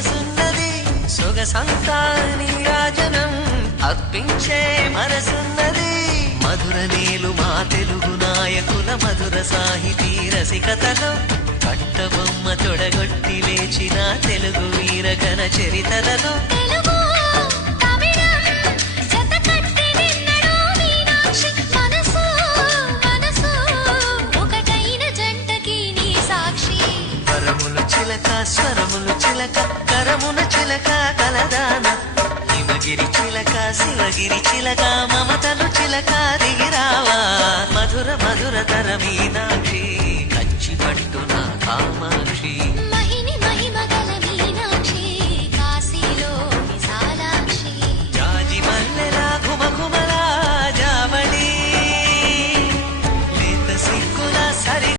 సొగసున్నది సొగసంతా నీరాజనం అర్పించే మనసున్నది మధుర నేలు మా తెలుగు నాయకుల మధుర సాహితీ రసికతలో కట్టబొమ్మ తొడగొట్టి లేచిన తెలుగు వీరగణ చరితలలో స్వరములు చిలక కరమున చిలక కలదాన హిమగిరి చిలక శివగిరి చిలక మమతలు చిలక దిగిరావా మధుర మధుర తర మీనాక్షి